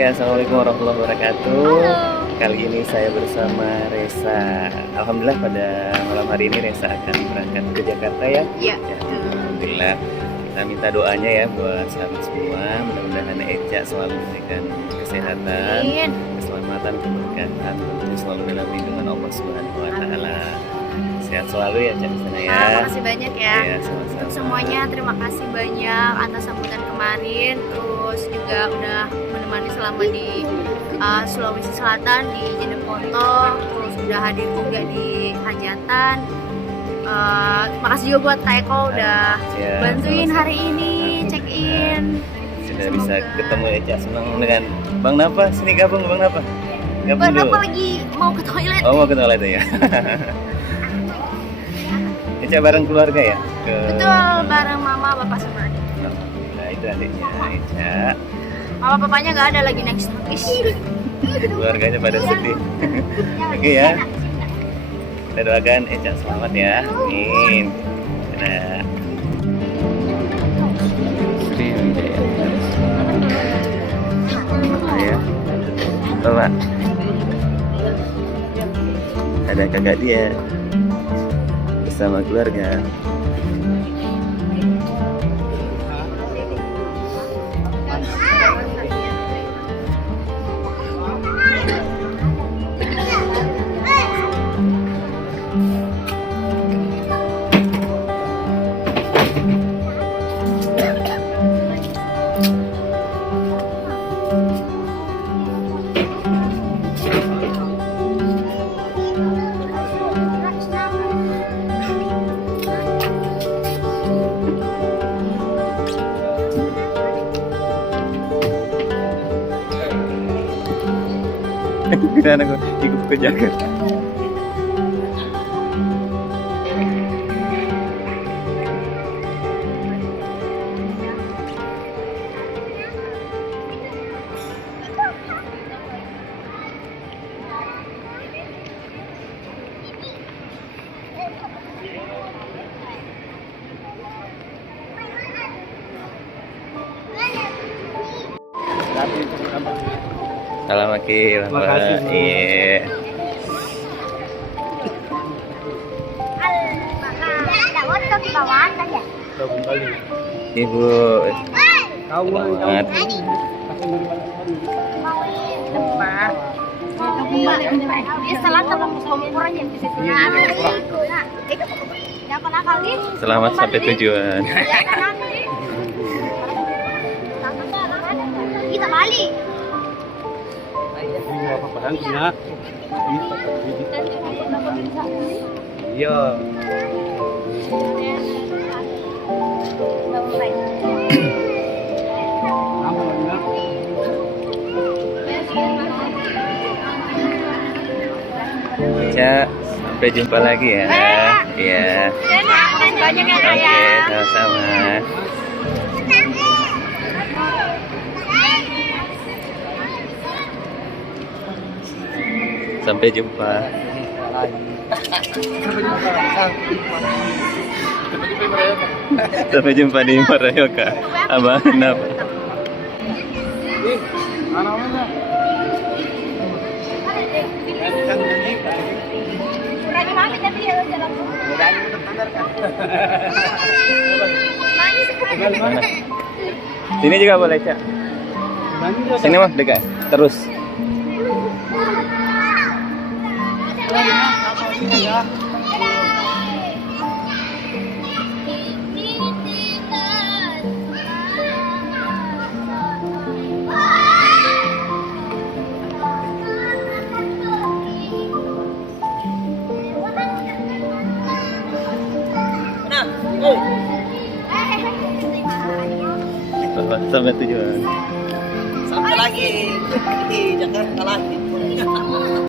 Ya, assalamualaikum warahmatullahi wabarakatuh. Halo. Kali ini saya bersama Resa. Alhamdulillah pada malam hari ini Resa akan berangkat ke Jakarta ya. Iya. Alhamdulillah. Kita minta doanya ya buat sahabat semua. Mudah-mudahan Eca selalu memberikan kesehatan, Amin. keselamatan, keberkahan, tentunya selalu dalam lindungan Allah Subhanahu wa taala. Sehat selalu ya Cak di sana ya. Makasih banyak ya. Iya, sama-sama. Untuk semuanya terima kasih banyak atas sambutan kemarin. Terus juga udah menemani selama di Sulawesi Selatan di Jeneponto. Terus udah hadir juga di hajatan. Terima kasih juga buat Kak Eko udah Ya, bantuin sama-sama. hari ini check in. Sudah bisa ketemu Eca, senang dengan Bang Napa. Sini gabung Bang Napa. Gabung Bang, dulu. apa lagi mau ke toilet? Oh, mau ke toilet ya. Eca bareng keluarga ya? Betul, bareng mama, bapak sama adik. Nah, itu adiknya Eca. Mama papanya nggak ada lagi nangis. Keluarganya pada sedih. Oke ya. Kita doakan Eca selamat ya. Amin. Dadah. Sriwijaya. Ya. Bapak. Ada kakak dia bersama keluarga. Gimana gue ikut ke Jakarta? Salam Aki, Terima kasih, Bro. Iya. Sudah kembali. Ibu, Kau selamat. Selamat sampai tujuan. Kita balik. apa padang kena. Iya. Apa lagi? Eca, sampai jumpa lagi ya. Iya. Banyak ya Kak Oke, ya. sama-sama. Sampai jumpa. Sampai jumpa di Marayoka. Abang kenapa? Mana? Sini juga boleh, Cak. Sini mah dekat. Terus. Sampai tujuan. Sampai lagi di Jakarta lagi.